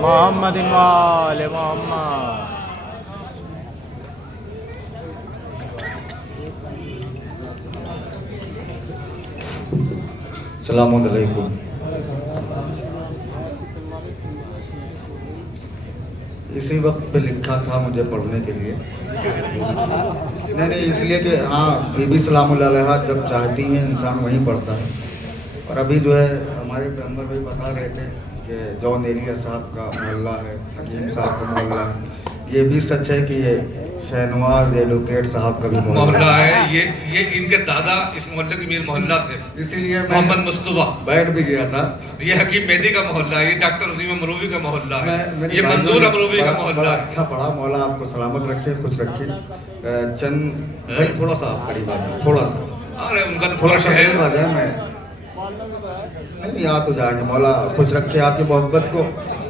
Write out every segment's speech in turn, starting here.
मोहम्मद वाले मोहम्मद। अस्सलामु अलैकुम। इसी वक्त पे लिखा था मुझे पढ़ने के लिए, नहीं इसलिए कि हाँ बीबी सलामुल्लाह अलैहा जब चाहती हैं इंसान वहीं पढ़ता है। और अभी जो है हमारे पैगंबर भाई बता रहे थे कि जॉन एलिया साहब का मोहल्ला है, हकीम साहब का मोहल्ला है। ये भी सच है कि ये शहनवाज एडवोकेट साहब का भी मोहल्ला है। ये इनके दादा इस मोहल्ले के मीर मोहल्ला थे, इसीलिए मोहम्मद मुस्तफा। बैठ भी गया था। ये हकीम मेहदी का मोहल्ला है, ये डॉक्टर अजीम अमरूवी का मोहल्ला है, मेरे ये मंजूर अमरूवी का मोहल्ला बड़ा है। अच्छा पढ़ा, मौला आपको सलामत रखे, खुश रखे। चंद भाई थोड़ा सा आप करीब आ जाए, थोड़ा सा, अरे उनका तो थोड़ा थोड़ा सा है। करीब आ जाए। मैं नहीं यहाँ तो जाएंगे। मौला खुश रखे आपकी मोहब्बत को।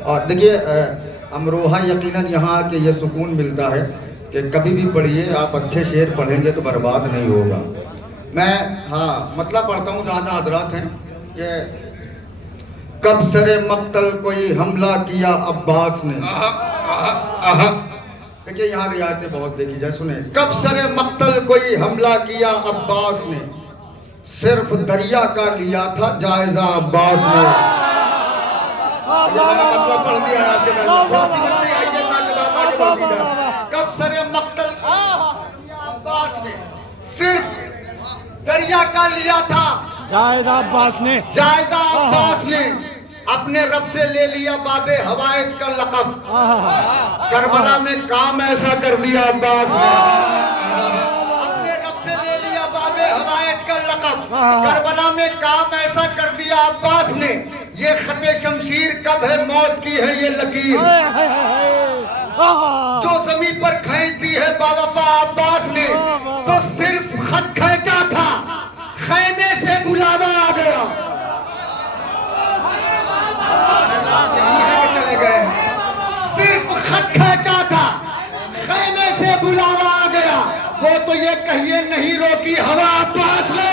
और देखिए अमरोहा यकीनन यहाँ के ये सुकून मिलता है कि कभी भी पढ़िए आप, अच्छे शेर पढ़ेंगे तो बर्बाद नहीं होगा। मैं हाँ मतलब पढ़ता हूँ जहाँ जहाँ हजरात हैं कि कब सरे मक्तल कोई हमला किया अब्बास ने। देखिए यहाँ रियायतें बहुत देखी जाए, सुने। कब सरे मक्तल कोई हमला किया अब्बास ने, सिर्फ दरिया का लिया था जायजा अब्बास ने। मैंने मतलब पढ़ दिया है आपके दरबार, थोड़ा सी करते आइए ताकि बात आगे बढ़ती जाए। कब सरे मक्तल अब्बास ने, सिर्फ दरिया का लिया था जायदा अब्बास ने, जायजा अब्बास ने, अपने रब से ले लिया बाबे हवाइज का लक़ब। करबला में काम ऐसा कर दिया अब्बास ने, अपने रब से ले लिया बाबे हवाइज का लक़ब। करबला में काम ऐसा कर दिया अब्बास ने, ये खते शमशीर कब है मौत की है ये लकीर, जो जमीन पर खींच दी है बावफा अब्बास ने। तो सिर्फ खत खींचा था, खैमे से बुलावा आ गया। चले गए, सिर्फ खत खींचा था, खैमे से बुलावा आ गया। वो तो ये कहिए नहीं रोकी हवा अब्बास ने,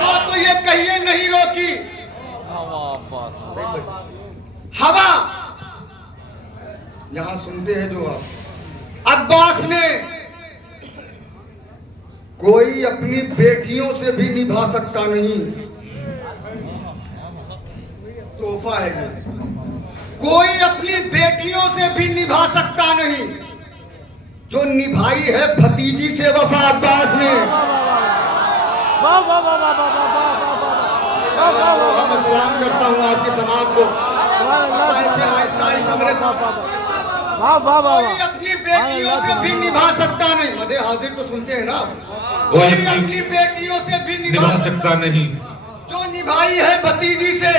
वो तो ये कहिए नहीं रोकी हवा। यहां सुनते हैं जो आप, अब्बास ने कोई अपनी बेटियों से भी निभा सकता नहीं, तोहफा है ये। कोई अपनी बेटियों से भी निभा सकता नहीं, जो निभाई है भतीजी से वफा अब्बास ने। मैं सलाम करता हूँ आपके समाज को, ऐसे आहिस्ता आहिस्ता मेरे साथ। कोई अपनी बेटियों से भी निभा सकता नहीं, मदे हाजिर को सुनते हैं ना। कोई अपनी बेटियों से भी निभा सकता नहीं, जो निभाई है भतीजी से।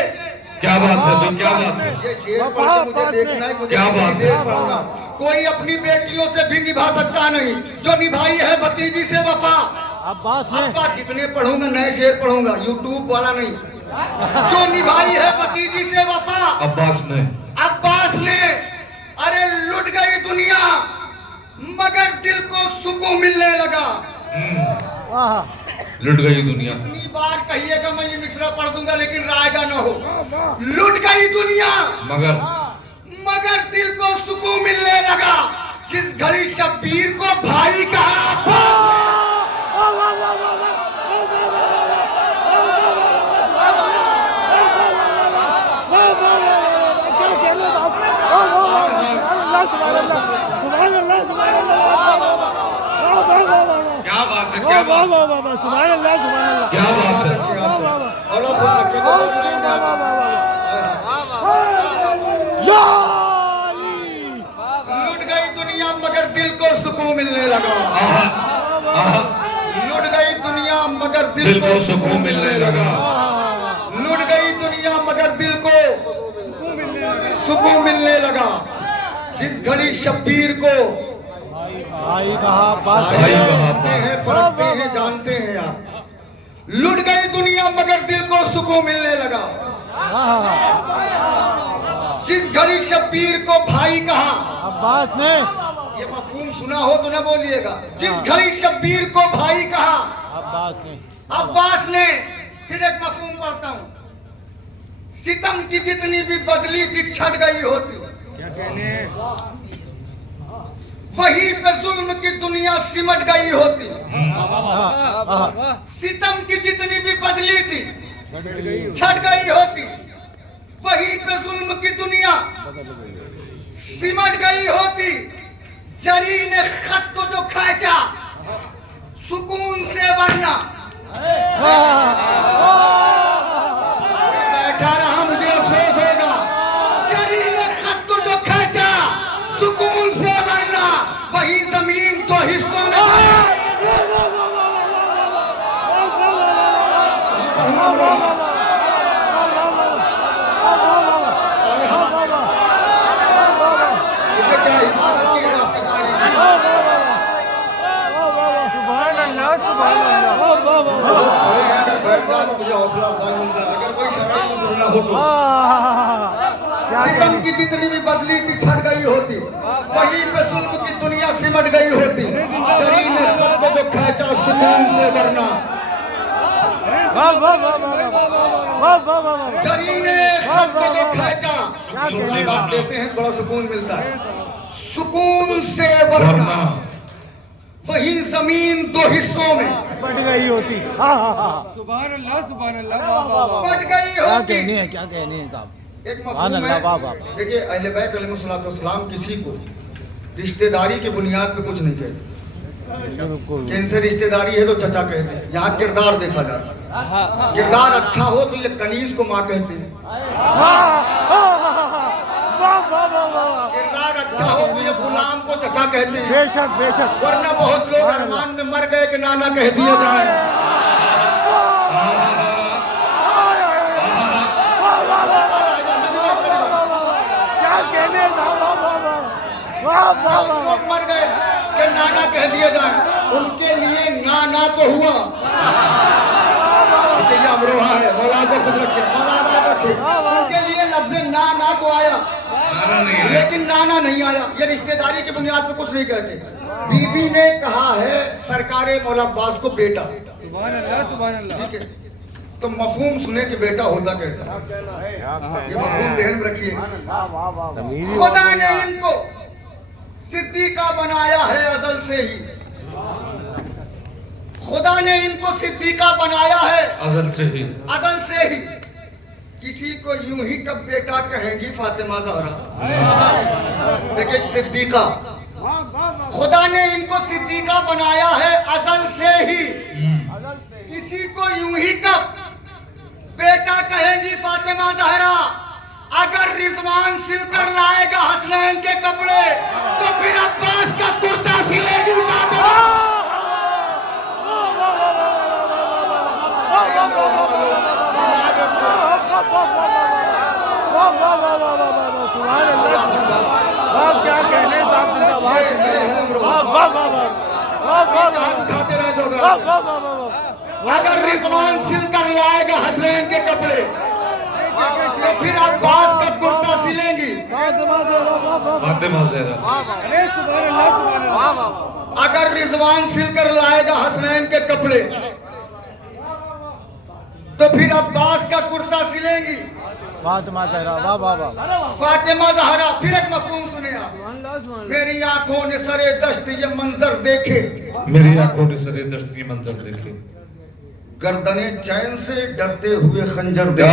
क्या बात है भाई, क्या बात है। ये शेर पढ़ के मुझे देखना है, मुझे क्या बात है। पढ़ूंगा। कोई अपनी बेटियों से भी निभा सकता नहीं, जो निभाई है भतीजी से वफा अब्बास ने। अब्बा जितने पढ़ूंगा नए शेर पढ़ूंगा, यूट्यूब वाला नहीं। जो निभाई है भतीजी से वफा अब्बास ने, अब्बास ने। अरे लुट गई दुनिया मगर दिल को सुकून मिलने लगा। लुट गई दुनिया। इतनी बार कहिएगा मैं ये मिसरा पढ़ दूंगा लेकिन रायगा न हो। लुट गई दुनिया मगर दिल को सुकून मिलने लगा, जिस घड़ी शब्बीर को भाई कहा। क्या बात है, क्या बात है, सुभान अल्लाह, सुभान अल्लाह, क्या बात है। लुट गई दुनिया मगर दिल को सुकून मिलने लगा। लुट गई दुनिया मगर दिल को सुकून मिलने लगा। लुट गई दुनिया मगर दिल को सुकून मिलने लगा, जिस घड़ी शब्बीर को भाई कहा अब्बास ने। भाई कहा परखते हैं जानते हैं आप। लुट गई दुनिया मगर दिल को सुकून मिलने लगा, जिस घड़ी शब्बीर को भाई कहा अब्बास ने। ये मफहूम सुना हो तो न बोलिएगा। जिस घड़ी शब्बीर को भाई कहा अब्बास ने। अब्बास ने, फिर एक मफहूम पढ़ता हूँ। सितम की जितनी भी बदली थी छट गई होती, क्या कहने? वहीं पे जुल्म की दुनिया सिमट गई होती। हाँ, सितम की जितनी भी बदली थी छट गई होती, वहीं पे जुल्म की दुनिया सिमट गई होती। जरी ने खत को जो खींचा सुकून से वरना बैठा रहा मुझे अफसोस होगा। जरी ने खत को जो खींचा सुकून से वरना वही जमीन तो हिस्सों में मुझे हौसला अफजाई मिलता है। अगर कोई शराब में जुड़ना हो तो सितम की जितनी भी बदली थी छट गई होती, वहीं पे जुल्म की दुनिया सिमट गई होती। जरी ने सबको जो खींचा सुकून से वरना जरी ने सबको जो खींचा बात देते हैं बड़ा सुकून मिलता है। सुकून से वरना वही जमीन दो हिस्सों में बट गई होती। सुभान अल्लाह, सुभान अल्लाह। बट गई क्या होती। कहने हैं, क्या कहने हैं साहब? एक सुभान मफहूम अल्लाह, वाह, वाह। है। देखिए अहले बैत अलैहिस्सलाम किसी को रिश्तेदारी की बुनियाद पे कुछ नहीं कहते बिल्कुल। कि इनसे रिश्तेदारी है तो चचा कहते हैं। यहाँ किरदार देखा जाता है। किरदार अच्छा हो तो ये कनीज को माँ कहते हैं। किरदार अच्छा हो तो ये गुलाम को चचा कहते हैं। बेशक बेशक। वरना बहुत लोग अरमान में मर गए कि नाना कह दिए जाए। क्या कहने? बहुत लोग मर गए कि नाना कह दिए जाए। उनके लिए नाना तो हुआ। ये अमरोहा है, मौला को खुश रखे, मौला रखे। उनके लिए लफ्ज नाना तो आया लेकिन नाना नहीं आया। ये रिश्तेदारी की बुनियाद पे कुछ नहीं कहते। बीबी ने कहा है सरकारे मौला अब्बास को बेटा। सुभान अल्लाह, सुभान अल्लाह। ठीक है, तो मफहूम सुने कि बेटा होता कैसा। ये मफहूम ध्यान में रखिए। खुदा ने इनको सिद्दीका बनाया है अज़ल से ही। खुदा ने इनको सिद्दीका बनाया है अज़ल से ही। अज़ल से ही। किसी को यूं ही कब बेटा कहेंगी फातिमा ज़हरा। देखिए सिद्दीका, खुदा ने इनको सिद्दीका बनाया है अज़ल से ही। किसी को यूं ही कब बेटा कहेंगी फातिमा ज़हरा। अगर रिजवान सिलकर लाएगा हसनैन के कपड़े तो फिर अब्बास का कुर्ता सिलेगी फातिमा। क्या कहने साहब? उठाते रहे जो अगर रिजवान सिलकर लाएगा हसनैन के कपड़े तो फिर अब्बास का कुर्ता सिलेंगी। फातिमा ज़हरा। अरे सुभान अल्लाह, सुभान अल्लाह। अगर रिजवान सिलकर लाएगा हसनैन के कपड़े तो फिर अब्बास का कुर्ता सिलेंगी फातिमा ज़हरा। वाह वाह वाह। फातिमा ज़हरा। फिर एक मफहूम सुने आप। मेरी आंखों ने सरे दश्त ये मंजर देखे। मेरी आंखों ने सरे दश्ती मंजर देखे। गर्दने चैन से डरते हुए खंजर देखे।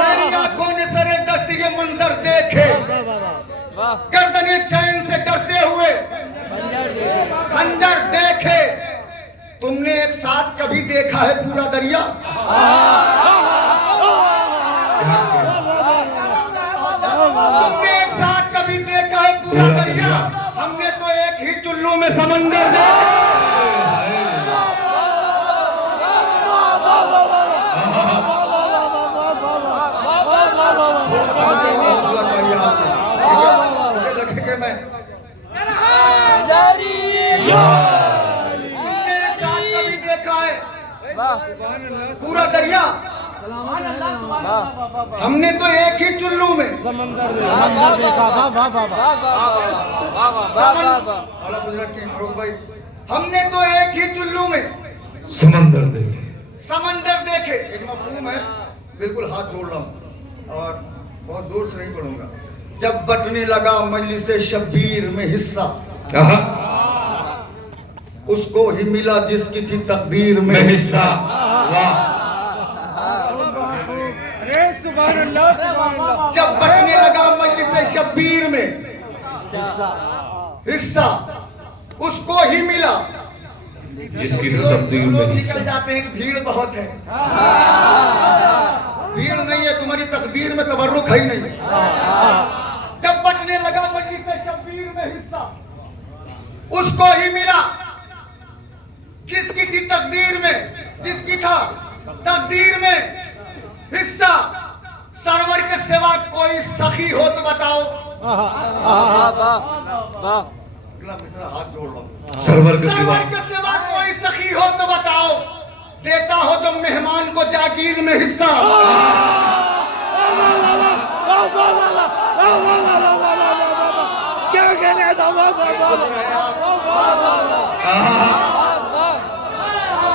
मेरी आंखों ने सरे दश्त ये मंजर देखे। गर्दने चैन से डरते हुए खंजर देखे। तुमने एक साथ कभी देखा है पूरा दरिया। तुमने एक साथ कभी देखा है पूरा दरिया। हमने तो एक ही चुल्लू में समंदर देखा। मुझे लगे कि मैं तुमने एक साथ कभी देखा है पूरा दरिया। हमने तो एक ही चुल्लू में समंदर देखा वाह वाह वाह भाई, हमने तो एक ही चुल्लू में समंदर देखे समंदर देखे। एक मफहूम है, बिल्कुल हाथ जोड़ रहा हूँ और बहुत जोर से नहीं पढ़ूंगा। जब बटने लगा मजलिस शब्बीर में हिस्सा, उसको ही मिला जिसकी थी तकदीर में हिस्सा। वाह अरे सुभान अल्लाह सुभान अल्लाह। जब बटने लगा मजलिस शब्बीर में हिस्सा, उसको ही मिला जिसकी तो तकदीर में लोग हिस्सा। निकल जाते हैं कि भीड़ बहुत है। भीड़ नहीं है, तुम्हारी तकदीर में तबर्रुक है ही नहीं। जब बटने लगा मजलिस शब्बीर में हिस्सा, उसको ही मिला जिसकी थी तकदीर में, जिसकी था तकदीर में हिस्सा। सरवर के सिवा कोई सखी हो तो बताओ। हाथ जोड़ रहा हूं। सरवर के सिवा सरवर के सिवा कोई सखी हो तो बताओ, देता हो तो मेहमान को जागीर में हिस्सा। क्या कहने था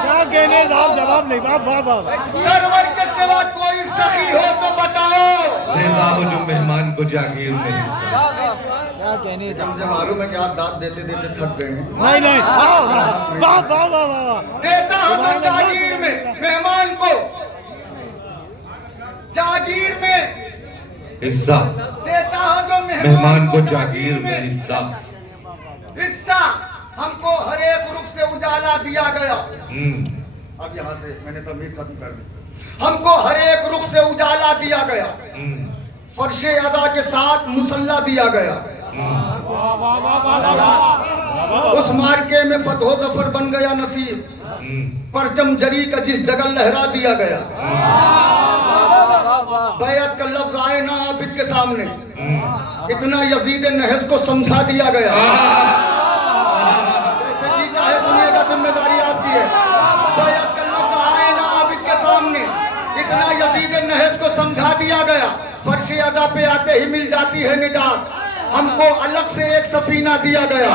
क्या कहने था, जवाब नहीं। वाह वाह वाह। सरवर के सिवा कोई सखी हो तो बताओ, देता हो जो मेहमान को जागीर में हिस्सा। क्या कहने था। मुझे मालूम है कि आप दांत देते देते थक गए हैं। नहीं नहीं वाह वाह वाह वाह। देता हो तो जागीर में मेहमान को, जागीर में हिस्सा, देता हो जो मेहमान को जागीर में हिस्सा। हिस्सा। हमको हर एक रुख से उजाला दिया गया। अब यहाँ से मैंने तमीज खत्म कर दी। हमको हर एक रुख से उजाला दिया गया, फर्शे अज़ा के साथ मुसल्ला दिया गया। उस मार्के में फतहो जफर बन गया नसीब, परचम जरी का जिस जगह लहरा दिया गया। बैत का लफ्ज आए ना आबिद के सामने, इतना यजीद नहज को समझा दिया गया। जैसे जी चाहे सुनिएगा, जिम्मेदारी आपकी है। बैत का लफ्ज आए ना आबिद के सामने, इतना यजीद नहज को समझा दिया गया। फर्श अज़ा पे आते ही मिल जाती है निजात, हमको अलग से एक सफीना दिया गया।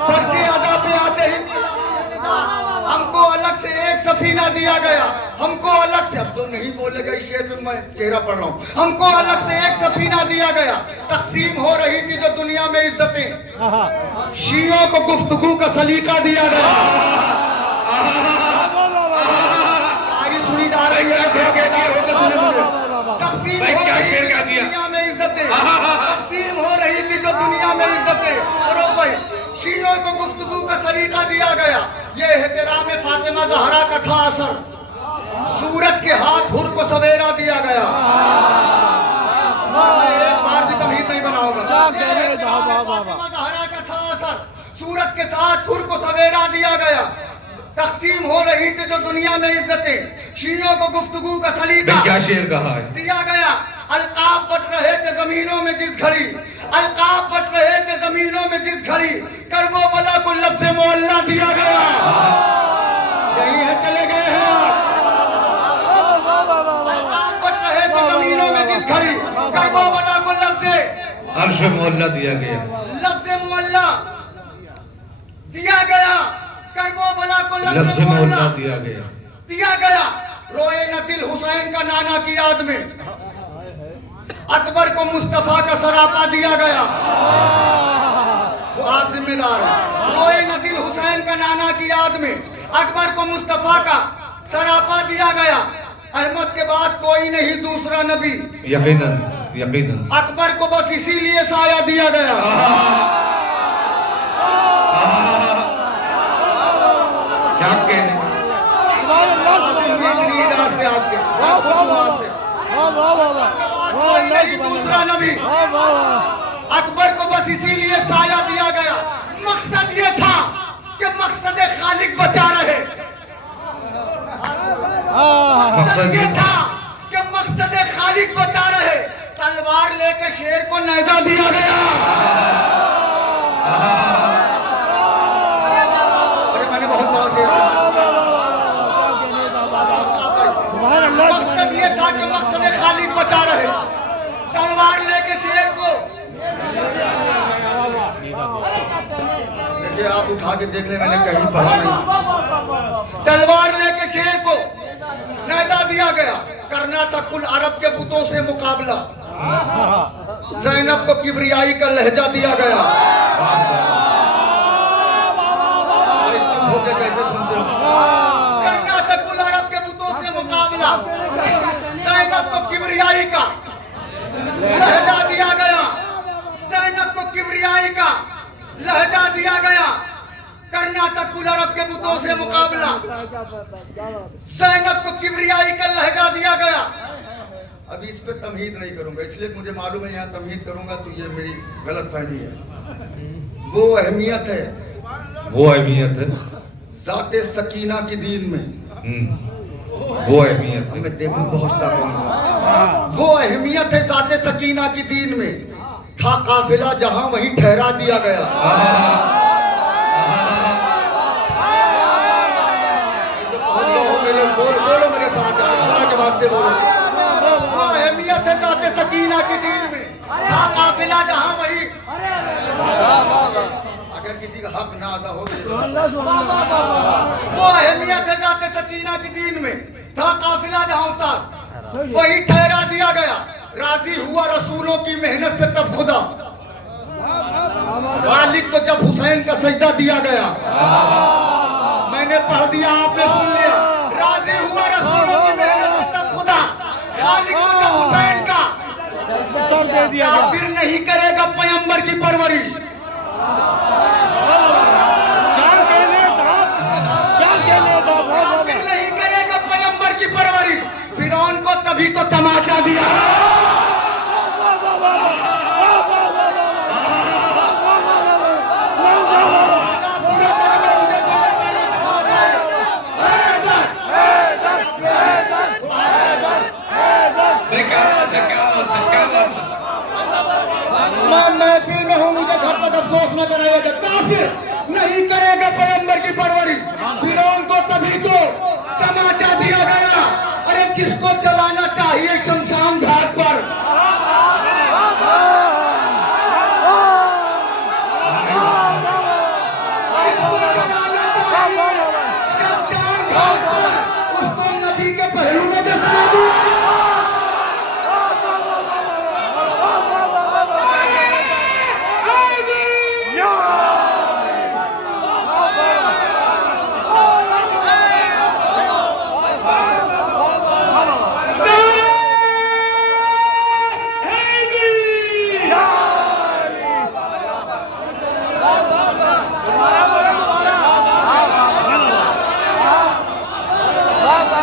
फर्श अज़ा पे आते ही हमको अलग से एक सफीना दिया गया। हमको अलग से, अब तो नहीं बोलेगा इस शेर में, मैं चेहरा पढ़ रहा हूँ। हमको अलग से एक सफीना दिया गया। तकसीम हो रही थी जो दुनिया में इज्जतें, शियों को गुफ्तगू का सलीका दिया गया। सारी सुनी जा रही है, तकसीम हो रही थी दुनिया में इज्जतें, तकसीम हो रही थी जो दुनिया में इज्जतें। और भाई शियों को गुफ्तगू का सलीका दिया गया। ये एहतराम फातिमा ज़हरा का था असर, सूरज के हाथ हुर को सवेरा दिया गया। एक बार भी तमहीद नहीं बना होगा। फातिमा ज़हरा का था असर, सूरज के साथ हुर को सवेरा दिया गया। तकसीम हो रही थी जो दुनिया में इज्जतें, शियों को गुफ्तगू का सलीका क्या शेर कहा है दिया गया। अलकाब बट रहे थे जमीनों में जिस घड़ी, अलकाब बट रहे थे जमीनों में जिस घड़ी, करबो बला को लफ्ज़ मोहल्ला दिया गया। यही है, चले गए हैं। अलकाब बट रहे थे जमीनों में जिस घड़ी, करबो बला को लफ्ज़ अर्श मोहल्ला दिया गया। लफ्ज़ मोहल्ला दिया गया। करबो बला को लफ्ज़ मोहल्ला दिया गया। दिया गया। रोए न दिल हुसैन का नाना की याद में, अकबर को मुस्तफा का सरापा दिया गया। वो आप जिम्मेदार हैं। रोए न दिल हुसैन का नाना की याद में, अकबर को मुस्तफा का सरापा दिया गया। अहमद के बाद कोई नहीं दूसरा नबी, यकीनन यकीनन। अकबर को बस इसीलिए साया दिया गया। क्या कहने। से आपके नहीं दूसरा नबी, अकबर को बस इसीलिए साया दिया गया। मकसद ये था कि मकसद खालिक बचा रहे। मकसद ये था कि मकसद खालिक बचा रहे। तलवार लेके शेर को नेजा दिया गया। अरे मैंने बहुत बात देखिए आप उठा के देख ले, मैंने कहीं पढ़ा नहीं। तलवार लेके शेर को नैजा दिया गया, करना था कुल अरब के बुतों से मुकाबला। ज़ैनब को किबरियाई का लहजा दिया गया। चुप होके कैसे सुनते हो? करना था कुल अरब के बुतों से मुकाबला। ज़ैनब को किबरियाई का लहजा दिया गया। ज़ैनब को किबरियाई का लहजा दिया गया। करना था कुल अरब के बुतों से मुकाबला। ज़ैनब को किबरियाई का लहजा दिया गया। अभी इस पे तमहीद नहीं करूंगा, इसलिए मुझे मालूम है यहाँ तमहीद करूंगा तो ये मेरी गलत फहमी है। वो अहमियत है, वो अहमियत है, ज़ाते सकीना की दीन में वो अहमियत है। मैं देखूं पहुंचता कौन। वो अहमियत है ज़ाते सकीना की दीन में। था काफिला जहां वहीं ठहरा दिया गया। बोलो मेरे साथ, अल्लाह के वास्ते बोलो। वो अहमियत है ज़ाते सकीना की दीन में। था काफिला जहां वहीं। अगर किसी का हक ना अदा हो तो वो अहमियत है ज़ाते सकीना की दीन में। था काफिला जहां था वहीं ठहरा दिया गया। राजी हुआ रसूलों की मेहनत से तब खुदा। खालिद को जब हुसैन का सजदा दिया गया, मैंने पढ़ दिया, आपने सुन लिया। राजी हुआ रसूलों की मेहनत से तब खुदा। खालिद को जब हुसैन का दे दिया गया। फिर नहीं करेगा पैगंबर की परवरिश। क्या कहने साहब, क्या कहने साहब। फिर नहीं करेगा पैगंबर की परवरिश। फिरौन को तभी तो तमाचा दिया। मैं महफिल में हूँ, मुझे घर पर अफसोस न कराएगा। काफिर नहीं करेगा पैगंबर की परवरिश। फिरौन को तभी तो तमाचा दिया गया। अरे जिसको जलाना चाहिए शमशान घाट पर, जिसको जलाना चाहिए शमशान घाट पर, उसको नबी के पहलू में दफना दिया।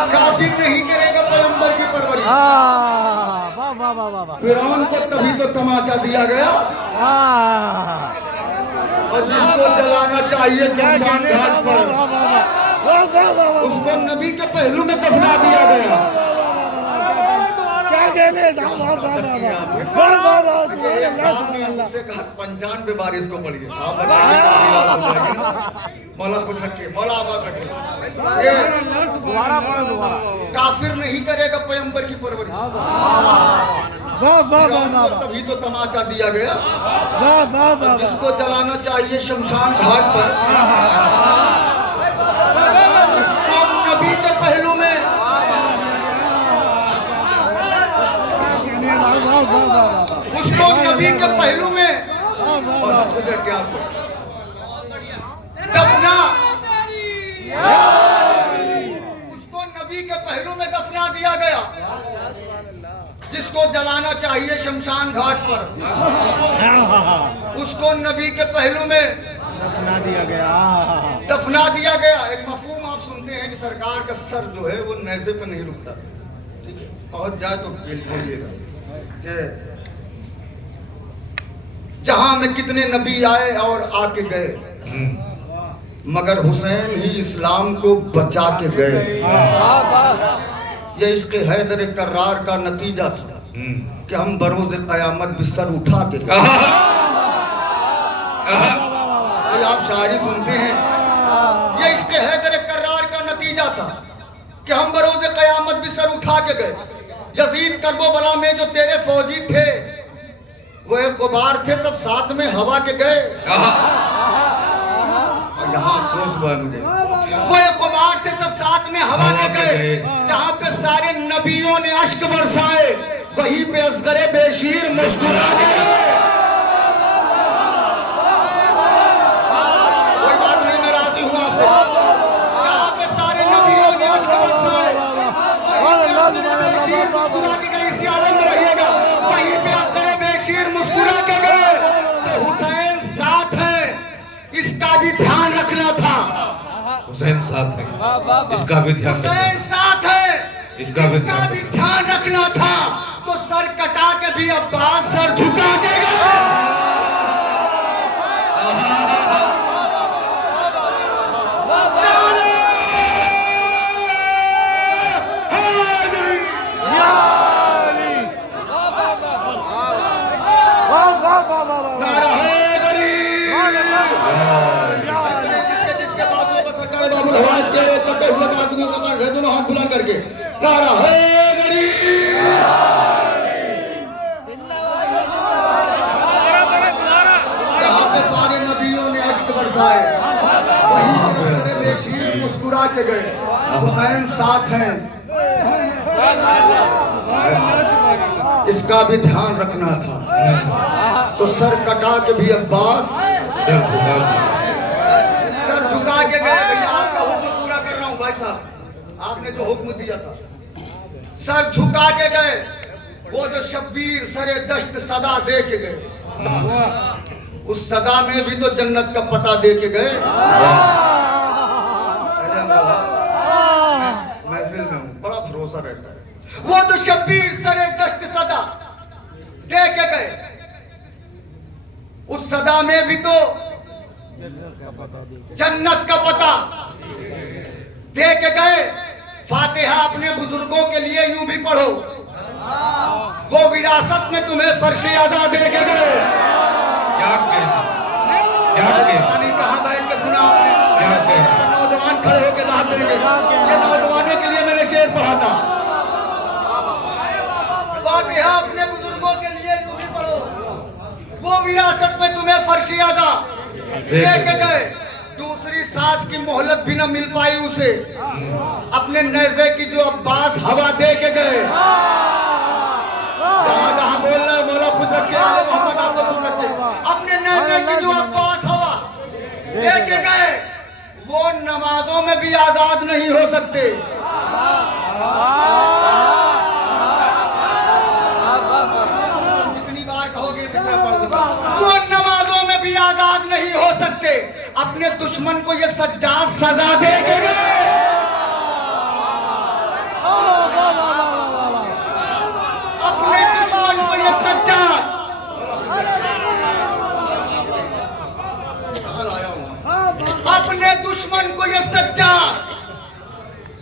काफिर नहीं करेगा पैगंबर की परवरिश। वाह वाह वाह वाह वाह। फिरौन को तभी तो तमाचा दिया गया। और जिसको जलाना चाहिए शमशान घाट पर, उसको नबी के पहलू में दफना दिया गया। क्या कहने साहब। उससे कहा 95 बार इसको पढ़िए। आप बताइए, मौला खुश रखिए, मौला आबाद रखिए। काफिर नहीं करेगा पैगंबर की परवरिश। तभी तो तमाचा दिया गया। जिसको जलाना चाहिए शमशान घाट पर, उसको नबी के पहलू में, उसको नबी के पहलू में दफना, उसको नबी के पहलू में दफना दिया गया। जिसको जलाना चाहिए शमशान घाट पर, उसको नबी के पहलू में दफना दिया गया। दफना दिया गया। एक मफहूम आप सुनते हैं कि सरकार का सर जो है वो नेज़े पे नहीं रुकता। ठीक है, पहुंच जाए तो बोलिएगा कि जहां में कितने नबी आए और आके गए, मगर हुसैन ही इस्लाम को बचा के गए। ये इश्क़ हैदर कर्रार का नतीजा था कि हम बरोज़ क़यामत भी सर उठा के गए। आप शायरी सुनते हैं, ये इश्क़ हैदर कर्रार का नतीजा था कि हम बरोज़ क़यामत भी सर उठा के गए। यजीद कर्बो-बला में जो तेरे फौजी थे वो एक गुबार थे, सब साथ में हवा के गए। यहाँ अफसोस हुआ है मुझे। वो एक गुबार थे सब साथ में हवा के गए, जहाँ पे सारे नबियों ने अश्क बरसाए, वहीं पे असगरे बेशीर मुस्कुरा के गए। कोई बात नहीं, मैं राजी हूँ आपसे। जहाँ पे सारे नबियों ने अश्क बरसाए, वहीं पे असगरे बेशीर मुस्कुरा के गए। इसी आलम में रहिएगा, वहीं पे असगरे बेशीर मुस्कुरा के गए। तो हुसैन साथ है, इसका भी ध्यान रखना था। हुसैन साथ है, इसका भी ध्यान हुसैन साथ है, इसका भी ध्यान रखना था। तो सर कटा के भी अब्बास सर झुका के गए। जिसके बाजुओं पर सरकार बाबू आवाज के कटे हुए बाजुओं का कर्ज है, दोनों हाथ बुलंद करके नारा है गरीब। जहाँ पे सारे नबियों ने अश्क बरसाए, वहीं पे बेशीर मुस्कुरा के गए। हुसैन साथ हैं, इसका भी ध्यान रखना था। तो सर कटा के भी अब्बास सर झुका के गए। भैया आपका हुक्म पूरा कर रहा हूँ भाई साहब, आपने जो हुक्म दिया था, सर झुका के गए। वो जो शब्बीर सरे दश्त सदा दे के गए, उस सदा में भी तो जन्नत का पता दे के गए। महफिल में हूँ, बड़ा भरोसा रहता है। वो तो शब्बीर सरे दश्त सदा दे के गए, उस सदा में भी तो जन्नत का पता दे के गए। फातिहा अपने बुजुर्गों के लिए यूं भी पढ़ो, वो विरासत में तुम्हें फर्शे आजा दे के गए। नहीं कहा बैठ के सुना आपने, नौजवान खड़े होकर दाद देंगे। ये नौजवानों के लिए मैंने शेर पढ़ा था। फातिहा अपने बुजुर्गों के लिए यूं भी पढ़ो, वो विरासत में तुम्हें फर्शे आजा दे के गए। दूसरी सांस की मोहलत भी न मिल पाई उसे, अपने नेज़े की जो अब्बास हवा दे के गए। जहाँ जहाँ बोल रहे मौला खुद रखे, मोहम्मद आपको खुद रखे। अपने नेज़े की जो अब्बास हवा दे के गए, वो नमाजों में भी आजाद नहीं हो सकते। जितनी बार कहोगे वो नमाजों में भी आजाद नहीं हो सकते। अपने दुश्मन को ये सज्जाद सजा दे के गए। अपने दुश्मन को ये सज्जाद अपने दुश्मन को ये सज्जाद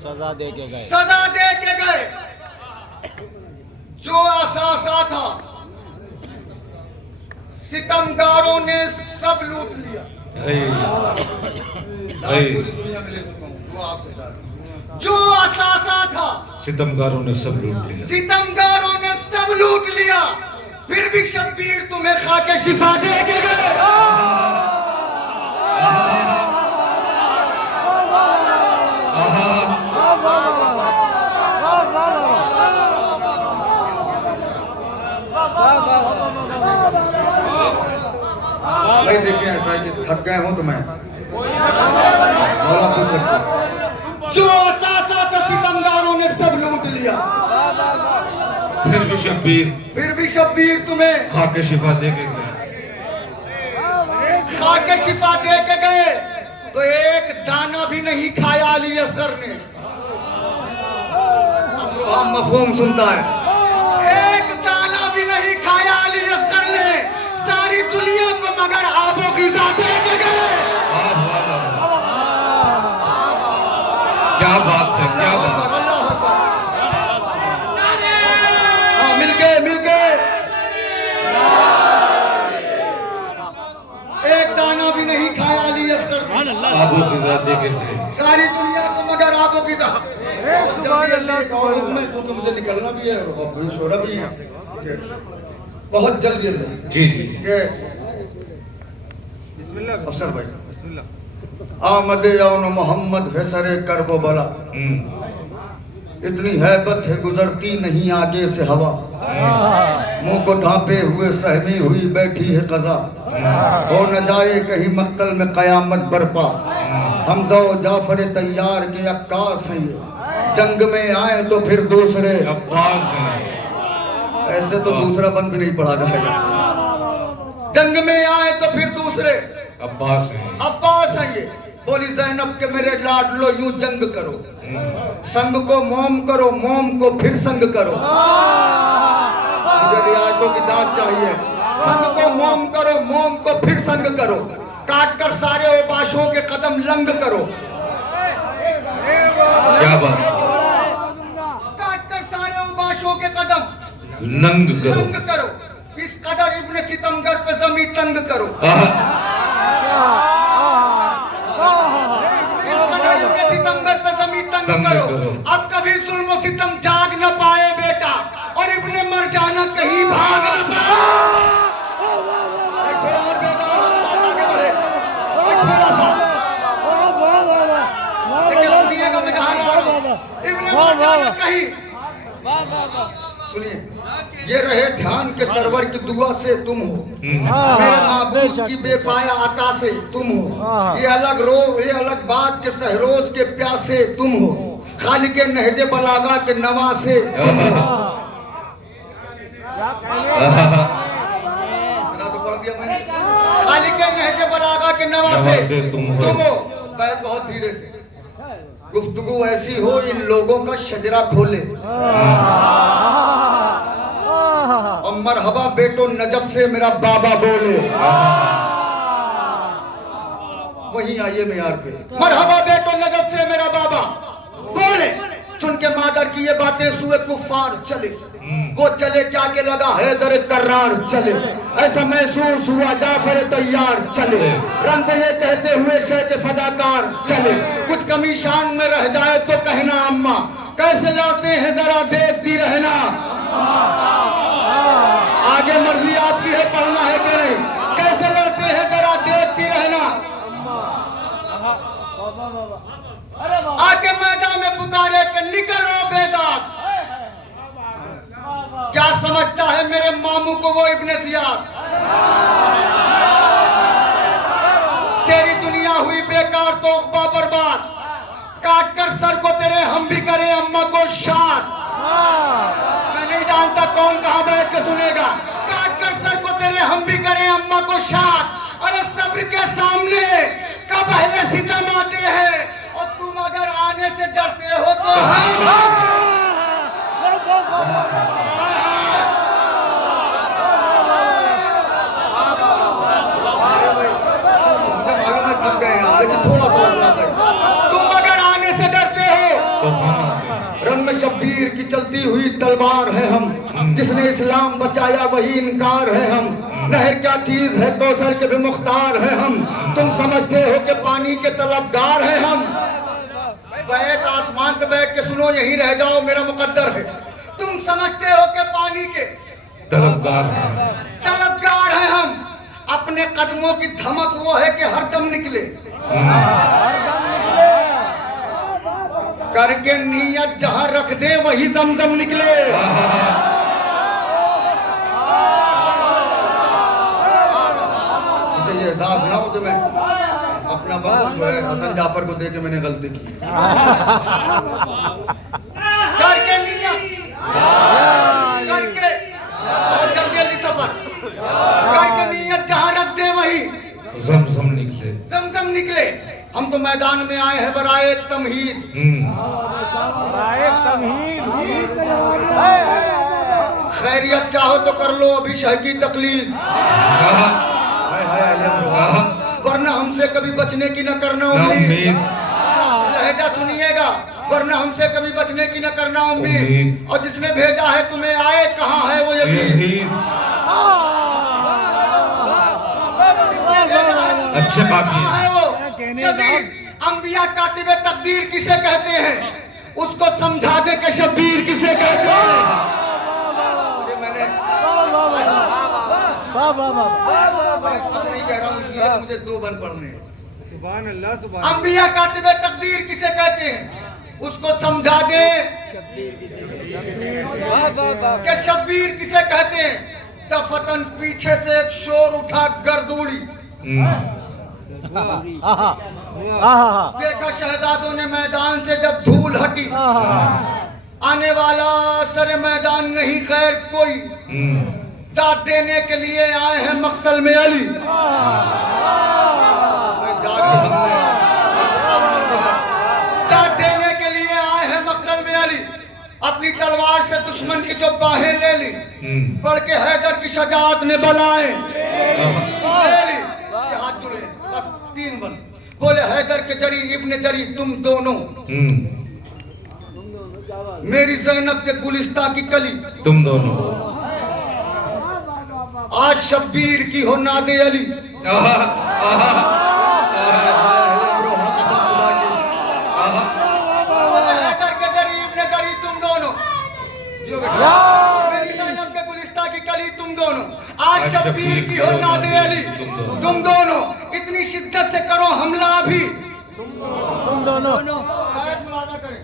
सजा दे के गए। सजा दे के गए। जो असासा था, सितमगारों ने सब लूट लिया। जो असासा था, सितमगारों ने सब लूट लिया। सितमगारों ने सब लूट लिया। फिर भी शब्बीर तुम्हें खाके शिफा दे के गए। भाई देखिए ऐसा है कि थक गए हो तो मैं मौला खुश रखा। जो असासा था, सितमगारों ने सब लूट लिया। फिर भी शब्बीर तुम्हें खाके शिफा दे के गए। खाके शिफा दे के गए। तो एक दाना भी नहीं खाया अली असगर ने। हम मफहूम सुनता है। एक दाना भी नहीं खाया अली असगर ने, सारी दुनिया को मगर आबो गिज़ा दे के गए। क्या बात है, क्या बात है। हाँ, मिल गए मिल गए। एक दाना भी नहीं खाया अली असगर ने, आबू गिज़ा दे के गए। सारी दुनिया को मगर आबो गिज़ा। में तो मुझे निकलना भी है और छोड़ा भी है, बहुत जल्दी जी जी। बिस्मिल्लाह अफसर भाई, आमदे यौन मोहम्मद है सरे करबो बला, इतनी हैबत है गुजरती नहीं आगे से हवा, मुंह को ढांपे हुए सहमी हुई बैठी है कज़ा, हो न जाए कहीं मक्तल में कयामत बरपा, हमजा और जाफर तैयार के अक्कास हैं ये, जंग में आए तो फिर दूसरे अब्बास हैं। ऐसे तो दूसरा बंद भी नहीं पढ़ा जाएगा। जंग में आए तो फिर दूसरे अब्बास हैं। अब्बास हैं ये। बोली ज़ैनब के मेरे लाडलो यूं जंग करो, संग को मोम करो, मोम को फिर संग करो, मुझे रियायतों की दाद चाहिए। संग को मोम करो, मोम को फिर संग करो, काट कर सारे ओबाशों के कदम लंग करो। क्या बात, काट कर सारे उबाशों के कदम नंग करो। तंग करो, इस कदर इब्ने सितमगर पे जमी तंग करो, इस कदर इब्ने सितमगर पे जमी तंग तंग करो। करो। अब कभी जुल्म सितम जाग न पाए बेटा, और इब्ने मर जाना कहीं भाग न पाए। एक थोड़ा और बेदार आगे बढ़े, एक थोड़ा सा लेकिन सुनिएगा मैं कहाँ जा रहा हूँ। इब्ने मर जाना कहीं, सुनिए, ये रहे ध्यान के सरवर की दुआ से तुम हो, मेरे माबूद की बेपाया अता से तुम हो, ये अलग रो ये अलग बात के सहरोज के प्यासे तुम हो, खालिक के नहजे बलागा के नवा से तुम हो। सुना तो पढ़ दिया मैंने। खालिक के नहजे बलागा के नवा से तुम हो। बैत बहुत धीरे से, गुफ्तगू ऐसी हो इन लोगों का शजरा खोले, और मरहबा बेटो नजफ से मेरा बाबा बोले। वहीं आइए मेयार पे, मरहबा बेटो नजफ से मेरा बाबा बोले। सुन के मादर की ये बातें सुए कुफार चले, वो चले क्या के लगा हैदर कर्रार चले, ऐसा महसूस हुआ जाफर तैयार चले, रंग ये कहते हुए शेख फदाकार चले, कुछ कमी शान में रह जाए तो कहना अम्मा, कैसे लाते हैं जरा देखती रहना। आगे मर्जी आपकी है, पढ़ना है कि नहीं, कैसे लाते हैं जरा देखती रहना। आके मैदान में पुकारे कि निकलो बेदाग, क्या समझता है मेरे मामू को वो इब्ने जियाद। तेरी दुनिया हुई बेकार तो उक़बा बर्बाद, काट कर सर को तेरे हम भी करें अम्मा को शाद। मैं नहीं जानता कौन कहाँ बैठ के सुनेगा। काट कर सर को तेरे हम भी करें अम्मा को शाद। अरे सब्र के सामने कब अहले सितम आते हैं, और तुम अगर आने से डरते हो तो थक गए हैं, लेकिन थोड़ा सा तुम अगर आने से डरते हो। रंग में शब्बीर की चलती हुई तलवार है हम, जिसने इस्लाम बचाया वही इनकार है हम, नहर क्या चीज है कौसर के भी मुख्तार है हम, तुम समझते हो कि पानी के तलबगार है हम। बैठ आसमान पे बैठ के सुनो, यहीं रह जाओ मेरा मुकद्दर है। तुम समझते हो कि पानी के तलबगार हैं। तलबगार है हम, अपने कदमों की धमक वो है कि हर दम निकले, करके नीयत जहां रख दे वही जमजम निकले। मुझे ये एहसास ना हो कि मैं अपना वक्त जो है हसन जाफर को दे के मैंने गलती की। करके नीयत, करके और जल्दी जल्दी सफर, करके नीयत जहां रख दे वही जमजम निकले। जमजम निकले। हम तो मैदान में आए हैं बराए तमहीद, खैरियत चाहो तो कर लो अभी शह की तकलीफ, वरना हमसे कभी बचने की न करना उम्मीद। लहजा सुनिएगा, वरना हमसे कभी बचने की न करना उम्मीद। और जिसने भेजा है तुम्हें आए कहाँ है वो यजीद। अच्छे काफी है वो यजीद। अंबिया कातिबे तकदीर किसे कहते हैं, उसको समझा दे कि शब्बीर किसे कहते हैं। मैंने कुछ नहीं कह रहा हूँ, इसलिए मुझे दो बंद पढ़ने हैं। सुभान अल्लाह सुभान अंबिया कातिबे तकदीर किसे कहते हैं, उसको समझा दे वाह वाह वाह कि शब्बीर किसे कहते हैं। दफतन पीछे से एक शोर उठा गर्दूड़ी, देखा शहजादों ने मैदान से जब धूल हटी, आने वाला सर मैदान नहीं खैर कोई, दाद देने के लिए आए हैं मक्तल में अली। दाद देने के लिए आए हैं मक्तल में अली, अपनी तलवार से दुश्मन की जो बाहें ले ली, पढ़ के हैदर की शजाअत ने बलाए ले ली। ये हाथ जुड़े बस 3 बंद, बोले हैदर के जरी इब्न जरी तुम दोनों, मेरी ज़ैनब के गुलिस्ता की कली, तुम दोनों आज शब्बीर की हो नादे अली। हैदर के जरी इब्न जरी तुम दोनों, मेरी ज़ैनब के गुलिस्ता की कली तुम दोनों, आज शब्बीर की हो नादे अली। तुम दोनों इतनी शिद्दत से करो हमला अभी, तुम दोनों मुलाजा करें,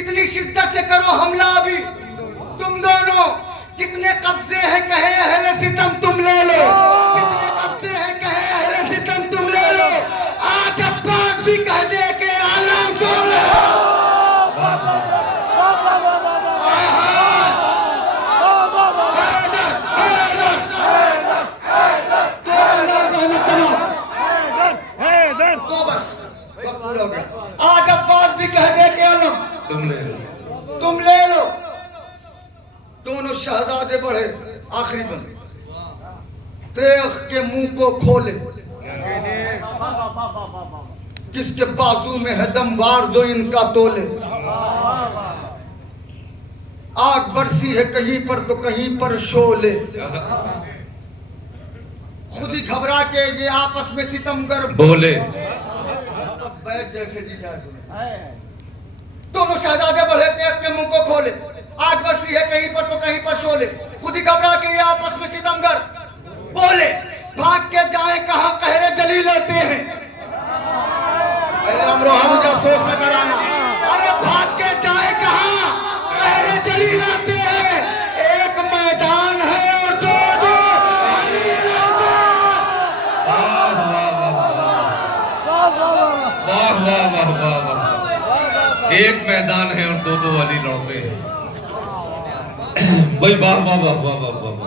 इतनी शिद्दत से करो हमला अभी, तुम दोनों जितने कब्जे हैं कहे अहले सितम तुम ले लो, जितने कब्जे हैं कहे अहले सितम तुम ले लो, आज अब्बास भी कह दे के आलम तुम ले लो। आज अब्बास भी कह दे के आलम तुम ले लो। दोनों शहजादे बढ़े, आखिरी बंद, तेख के मुंह को खोले, किसके बाजू में है दमवार जो इनका तोले। आग बरसी है कहीं पर तो कहीं पर शोले, खुद ही घबरा के ये आपस में सितमगर बोले। बस बैठ जैसे जी जाए सुने। दोनों शहजादे बढ़े, तेख के मुंह को खोले, आग बरसी है कहीं पर तो कहीं पर शोले, खुद ही घबरा के ये आपस में सितमगर बोले। भाग के जाए कहां कहरे जली लेते हैं, पहले अमरोहा मुझे अफसोस न कराना। अरे भाग के जाए कहां कहरे जली लेते हैं, एक मैदान है और दो दो अली रहते हैं। वाह वाह वाह वाह वाह, एक मैदान है और दो अली लड़ते हैं। भाई वाह वाह वाह वाह वाह वाह।